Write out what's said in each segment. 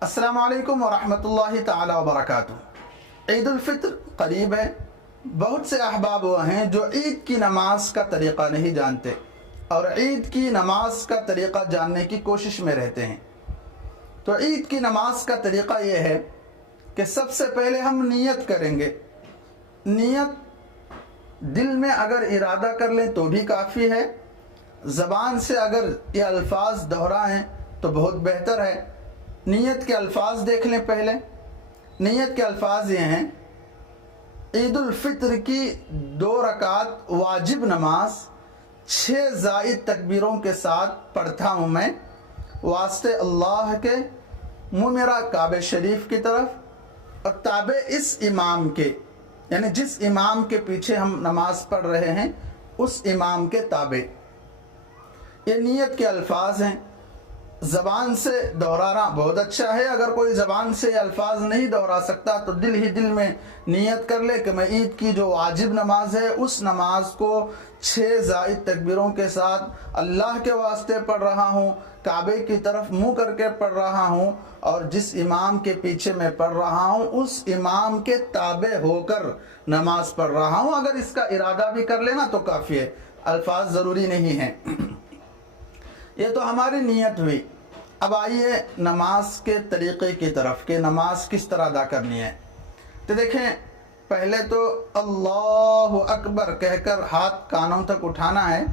अस्सलामु अलैकुम वरहमतुल्लाहि ताला वबरकातुहू। ईद उल फित्र करीब है। बहुत से अहबाब वो हैं जो ईद की नमाज का तरीक़ा नहीं जानते और ईद की नमाज का तरीक़ा जानने की कोशिश में रहते हैं। तो ईद की नमाज का तरीक़ा ये है कि सबसे पहले हम नियत करेंगे। नियत दिल में अगर इरादा कर लें तो भी काफ़ी है, ज़बान से अगर ये अल्फाज दोहराएं तो बहुत बेहतर है। नियत के अल्फाज देख लें। पहले नियत के अल्फाज ये हैं, ईद उल फित्र की 2 रकात वाजिब नमाज 6 ज़ाइद तकबीरों के साथ पढ़ता हूँ मैं, वास्ते अल्लाह के, मुँह मेरा काबे शरीफ की तरफ और ताबे इस इमाम के, यानी जिस इमाम के पीछे हम नमाज पढ़ रहे हैं उस इमाम के ताबे। ये नियत के अल्फाज हैं। ज़बान से दोहराना बहुत अच्छा है। अगर कोई ज़बान से अल्फाज नहीं दोहरा सकता तो दिल ही दिल में नियत कर ले कि मैं ईद की जो वाजिब नमाज है उस नमाज को 6 ज़ाइद तकबीरों के साथ अल्लाह के वास्ते पढ़ रहा हूँ, काबे की तरफ मुँह करके पढ़ रहा हूँ और जिस इमाम के पीछे मैं पढ़ रहा हूँ उस इमाम के ताबे होकर नमाज पढ़ रहा हूँ। अगर इसका इरादा भी कर लेना तो काफ़ी है, अल्फाज ज़रूरी नहीं है। ये तो हमारी नियत हुई। अब आइए नमाज के तरीक़े की तरफ कि नमाज किस तरह अदा करनी है। तो देखें, पहले तो अल्लाहु अकबर कहकर हाथ कानों तक उठाना है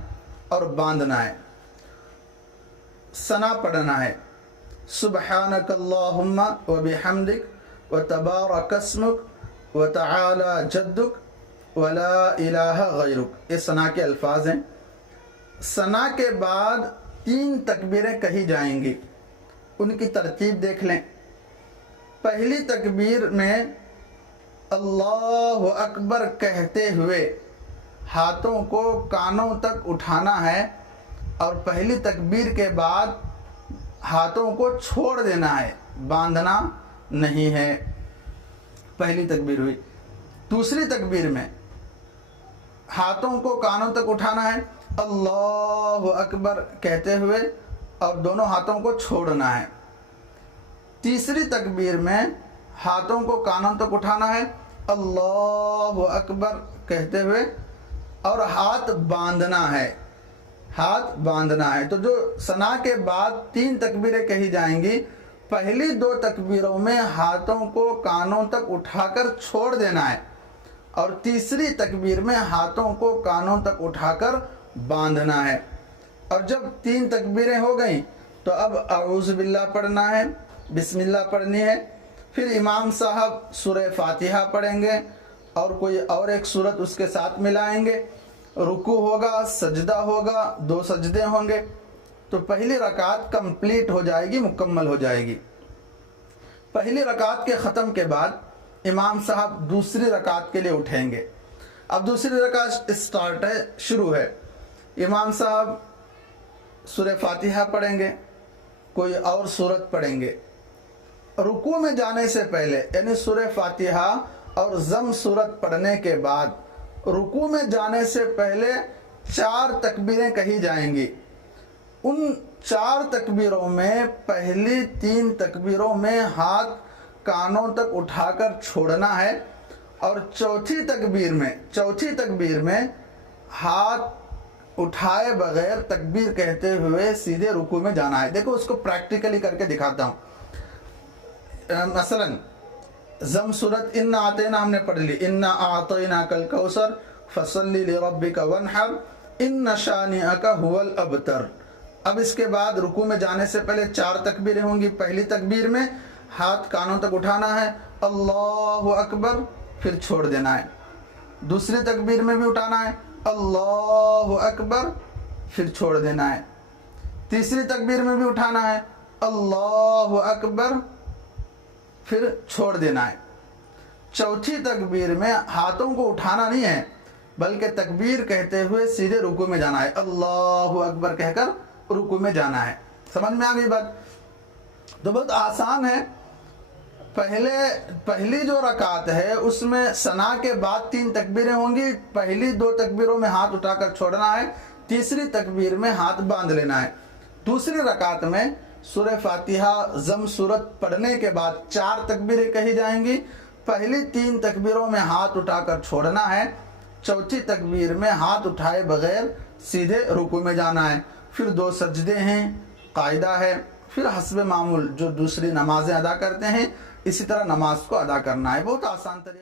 और बांधना है, सना पढ़ना है, सुबहानक अल्लाहुम्मा व बिहम्दिक व तबारक अस्मुक व तआला जद्दुक व ला इलाहा गैरुक। ये सना के अल्फाज हैं। सना के बाद 3 तकबीरें कही जाएंगी, उनकी तरतीब देख लें। पहली तकबीर में अल्लाहु अकबर कहते हुए हाथों को कानों तक उठाना है और पहली तकबीर के बाद हाथों को छोड़ देना है, बांधना नहीं है। पहली तकबीर हुई। दूसरी तकबीर में हाथों को कानों तक उठाना है अल्लाहु अकबर कहते हुए और दोनों हाथों को छोड़ना है। तीसरी तकबीर में हाथों को कानों तक उठाना है अल्लाहु अकबर कहते हुए और हाथ बांधना है, हाथ बांधना है। तो जो सना के बाद 3 तकबीरें कही जाएंगी, पहली 2 तकबीरों में हाथों को कानों तक उठाकर छोड़ देना है और तीसरी तकबीर में हाथों को कानों तक उठाकर बांधना है। और जब 3 तकबीरें हो गई तो अब अऊज़ु बिल्लाह पढ़ना है, बिस्मिल्लाह पढ़नी है। फिर इमाम साहब सूरह फातिहा पढ़ेंगे और कोई और एक सूरत उसके साथ मिलाएंगे। रुकू होगा, सजदा होगा, 2 सजदे होंगे। तो पहली रकात कंप्लीट हो जाएगी, मुकम्मल हो जाएगी। पहली रकात के ख़त्म के बाद इमाम साहब दूसरी रकात के लिए उठेंगे। अब दूसरी रकात स्टार्ट है, शुरू है। इमाम साहब सूरह फातिहा पढ़ेंगे, कोई और सूरत पढ़ेंगे। रुकू में जाने से पहले, यानी सूरह फातिहा और ज़म सूरत पढ़ने के बाद रुकू में जाने से पहले 4 तकबीरें कही जाएंगी। उन 4 तकबीरों में पहली 3 तकबीरों में हाथ कानों तक उठाकर छोड़ना है और चौथी तकबीर में हाथ उठाए बगैर तकबीर कहते हुए सीधे रुकू में जाना है। देखो, उसको प्रैक्टिकली करके दिखाता हूँ। मसलन ज़म सूरत इन्ना आतेना हमने पढ़ ली, इन्ना आतैना कल कौसर फसल्ली लिरब्बिका वनहर इन्ना शानिअका हुवल अबतर। अब इसके बाद रुकू में जाने से पहले 4 तकबीरें होंगी। पहली तकबीर में हाथ कानों तक उठाना है अल्लाहु अकबर, फिर छोड़ देना है। दूसरी तकबीर में भी उठाना है अल्लाहु अकबर, फिर छोड़ देना है। तीसरी तकबीर में भी उठाना है अल्लाहु अकबर, फिर छोड़ देना है। चौथी तकबीर में हाथों को उठाना नहीं है बल्कि तकबीर कहते हुए सीधे रुकू में जाना है, अल्लाहु अकबर कहकर रुकू में जाना है। समझ में आ गई बात? तो बहुत आसान है। पहली जो रकात है उसमें सना के बाद 3 तकबीरें होंगी। पहली 2 तकबीरों में हाथ उठाकर छोड़ना है, तीसरी तकबीर में हाथ बांध लेना है। दूसरी रकात में سورہ فاتحہ ضم صورت پڑھنے کے بعد 4 تکبیریں کہی جائیں گی. پہلی 3 تکبیروں میں ہاتھ اٹھا کر چھوڑنا ہے. چوتھی تکبیر میں ہاتھ اٹھائے بغیر سیدھے رکوع میں جانا ہے. پھر 2 سجدے ہیں، قاعدہ ہے. پھر حسب معمول جو دوسری نمازیں ادا کرتے ہیں اسی طرح نماز کو ادا کرنا ہے. بہت آسان طریقہ.